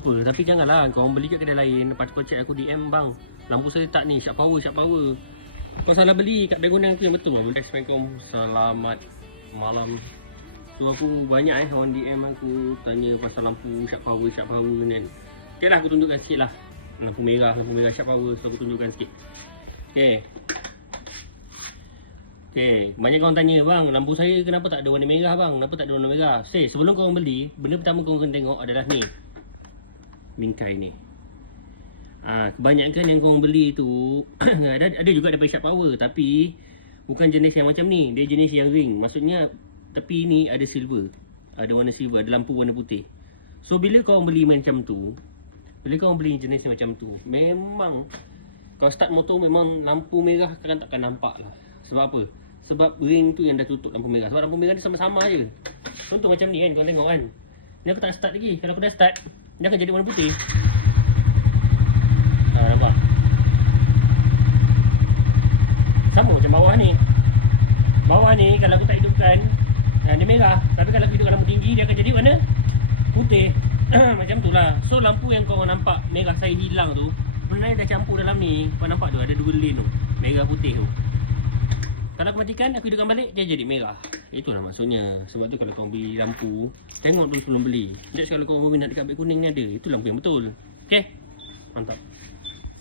Apa, tapi janganlah korang beli kat kedai lain. Lepas tu kau check aku DM, bang, lampu saya tak ni, sharp power, sharp power. Kau salah beli kat Diagonal tu yang betul lah. Assalamualaikum, selamat malam. So aku banyak orang DM aku tanya pasal lampu sharp power kan. Okay lah, aku tunjukkan sikit lah. Lampu merah sharp power. So aku tunjukkan sikit. Okay, banyak orang tanya, bang, lampu saya kenapa tak ada warna merah bang? Kenapa tak ada warna merah? Sebelum korang beli, benda pertama korang kena tengok adalah ni, bingkai ni. Kebanyakan yang korang beli tu ada juga daripada sharp power, tapi bukan jenis yang macam ni. Dia jenis yang ring. Maksudnya tepi ni ada silver, ada warna silver, ada lampu warna putih. So bila korang beli macam tu, bila korang beli jenis macam tu, memang kalau start motor memang lampu merah kan takkan nampak lah. Sebab apa? Sebab ring tu yang dah tutup lampu merah. Sebab lampu merah ni sama-sama je. Contoh macam ni kan, korang tengok kan. Ni aku tak start lagi. Kalau aku dah start, dia akan jadi warna putih. Nampak? Sama macam bawah ni. Bawah ni kalau aku tak hidupkan, dia merah. Tapi kalau aku hidupkan lampu tinggi, dia akan jadi warna putih. Macam tu lah. So lampu yang korang nampak merah saya hilang tu, sebenarnya dah campur dalam ni. Kau nampak tu, ada dua lane tu, merah putih tu. Kalau aku matikan, aku hidupkan balik, dia jadi merah. Itulah maksudnya. Sebab tu kalau korang beli lampu, tengok dulu sebelum beli. Jadi kalau korang berminat dekat beg kuning ni ada, itu lampu yang betul. Okay? Mantap.